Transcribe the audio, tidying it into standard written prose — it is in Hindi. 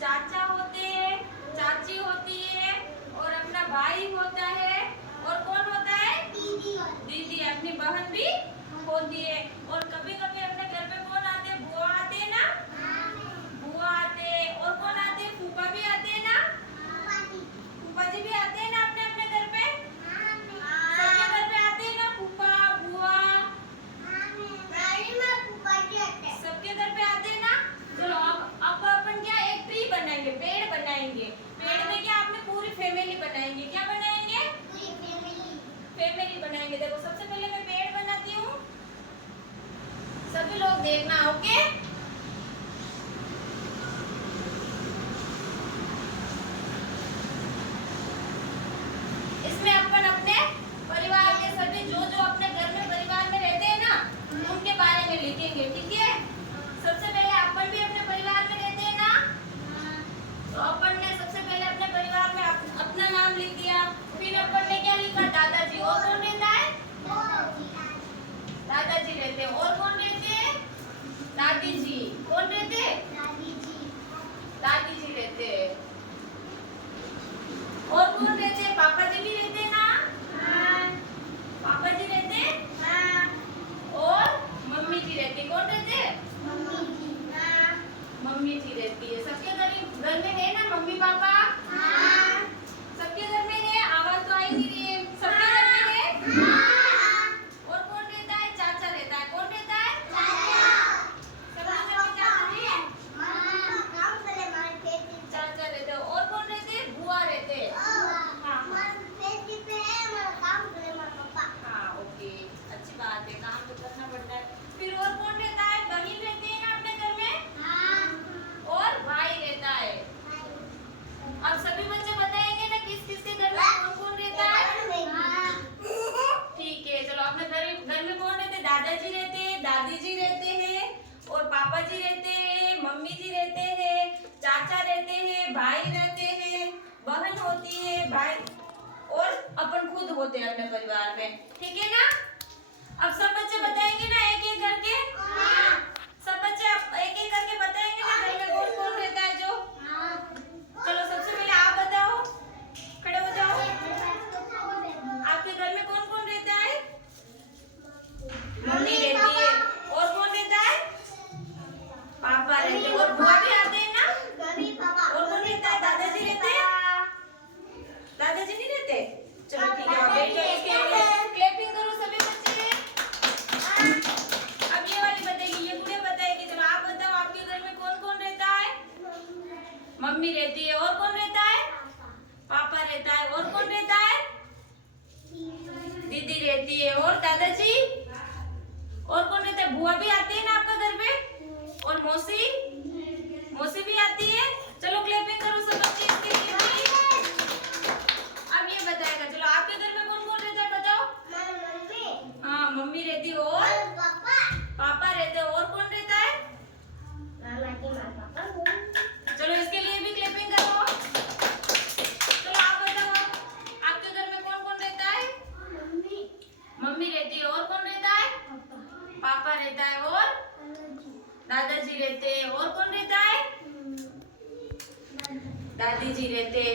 चाचा होते हैं, चाची होती है और अपना भाई होता है और कौन होता है? दीदी। दीदी, अपनी बहन भी होती है। और कभी कभी अपने घर पे कौन आते हैं? बुआ आते हैं ना? बुआ आते हैं। और कौन आते हैं? फूफा भी आते हैं ना? फूफा जी भी आते हैं ना अपने अपने घर पे? सबके घर पे आते हैं ना फूफा बुआ? सबके घर पे आते हैं ना? चलो अब अपन क्या एक ट्री बनाएंगे, पेड़ बनाएंगे। पेड़ में क्या आपने पूरी फैमिली बनाएंगे। क्या बनाएंगे? फैमिली बनाएंगे। देखो सबसे पहले मैं पेड़ बनाती हूँ, सभी लोग देखना। ओके, इसमें अपन अपने परिवार के सभी जो जो अपने घर में परिवार में रहते हैं ना, उनके बारे में लिखेंगे। ठीक है, सबसे पहले अपन भी अपने परिवार में रहते हैं ना, तो अपन ने सबसे पहले अपने परिवार में अपना नाम लिख दिया। फिर अपन ने क्या लिखा? दादाजी। और कौन रहता है? दादाजी रहते हैं। और कौन रहते हैं? दादी जी। कौन रहते हैं? दादी जी रहते हैं। और कौन रहते हैं? पापा जी भी रहते हैं ना? पापा जी रहते हैं। और मम्मी जी रहती है। कौन रहते हैं? मम्मी जी रहती है। सबके घर में है ना मम्मी पापा? सबके घर में है। आवाज तो आ ही नहीं रही है। सबके घर में है। और कौन रहता है? चाचा रहता है। कौन रहता है? सबके घर में चाचा जी है। चाचा रहते हैं। और कौन रहते हैं? बुआ रहते हैं। हाँ, ओके, अच्छी बात है, काम तो करना पड़ता है। फिर और कौन रहता है? बहन रहती है ना अपने घर में? और भाई रहता है। अब सभी बच्चे बताएंगे ना किस किस के घर में कौन कौन रहता है? ठीक है, चलो अपने घर में कौन रहते हैं? दादाजी रहते हैं, दादी जी रहते हैं और पापा जी रहते हैं, मम्मी जी रहते हैं, चाचा रहते हैं, भाई रहते हैं, बहन होती है, भाई और अपन खुद होते हैं अपने परिवार में। ठीक है ना? अब सब बच्चे बताएंगे ना एक एक करके? सब बच्चे एक एक करके बताएंगे ना घर में कौन कौन रहता है जो? चलो सबसे पहले आप बताओ, खड़े हो जाओ। आपके घर में कौन कौन रहता है? मम्मी रहती है। और कौन रहता है? पापा रहते हैं। और बुआ भी आते हैं ना? और कौन रहता है? दादाजी रहते हैं। दादाजी नहीं रहते? चलो ठीक है, बैठ जाओ। इसके लिए क्लैपिंग करो सभी बच्चे। अब ये वाली बताएगी, ये गुड़िया बताएगी। चलो आप बताओ, आपके घर में कौन कौन रहता है? मम्मी रहती है। और कौन रहता है? पापा रहता है। और कौन रहता है? दीदी रहती है। और दादाजी? और कौन रहता है? बुआ भी आती है ना आपका घर पे? और मौसी? मौसी भी आती है। चलो क्लैपिंग करो सब बच्चे इसके लिए भी। अब ये बताएगा, चलो आपके घर में कौन कौन रहता है बताओ? हाँ, मम्मी रहती है। और पापा रहते हैं। और कौन रहता है? चलो इसके लिए भी क्लैपिंग करो। चलो आप बताओ, आपके घर में कौन कौन रहता है? मम्मी रहती है। और कौन रहता है? पापा रहता है। और दादाजी रहते हैं। और कौन रहता है? दादी जी रहते हैं।